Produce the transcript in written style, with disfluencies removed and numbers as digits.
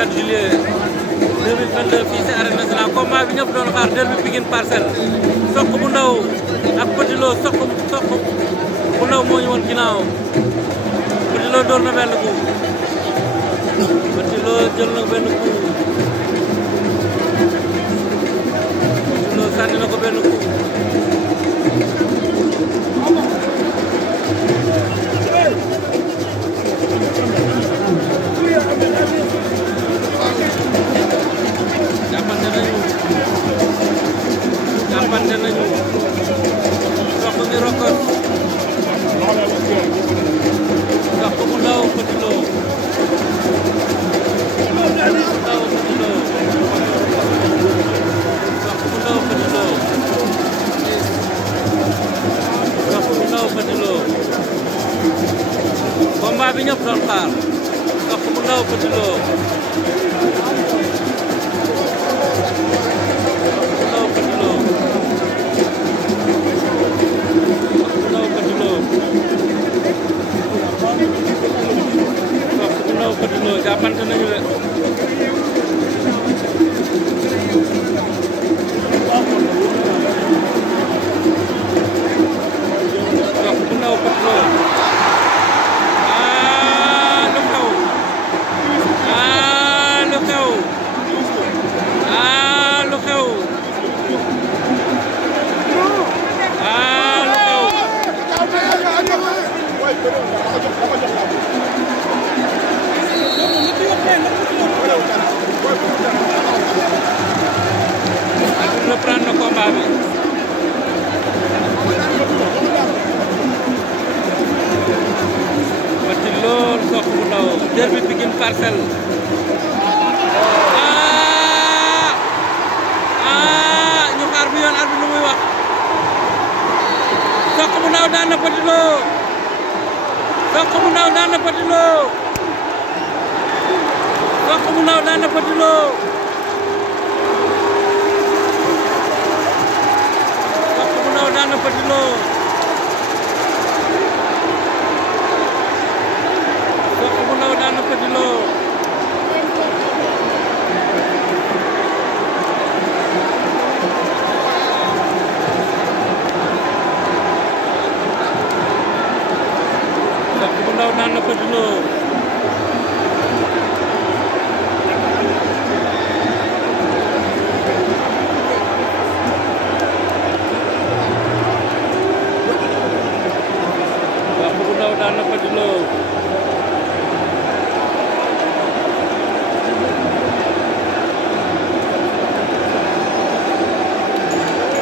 24 juillet 2022 fii ci arène nationale combat bi ñëpp doon xaar derby Pikine Parcelles Sokh bu ndaw ak Petit Lo Sokh bu ndaw moo ñu woon ginnaaw Petit Lo door na benn coup Petit Lo jël na benn coup Petit Lo sànni na ko benn coup jàppante nañu Sokh ngi rokkos Sokh bu ndaw Petit Lo combat bi ñëpp doon xaar Sokh bu ndaw Petit Lo Petit Lo jàppante nañu de Sokh bu ndaw Petit Lo reprendre na combat bi Petit Lo Sokh bu ndaw derby Pikine Parcelles ñu xaar bu yoon arbitre lu muy wax Sokh bu ndaw daan na Petit Lo Sokh bu ndaw daan na Petit Lo Sokh bu ndaw daan na Petit Lo Sokh bu ndaw daan na Petit Lo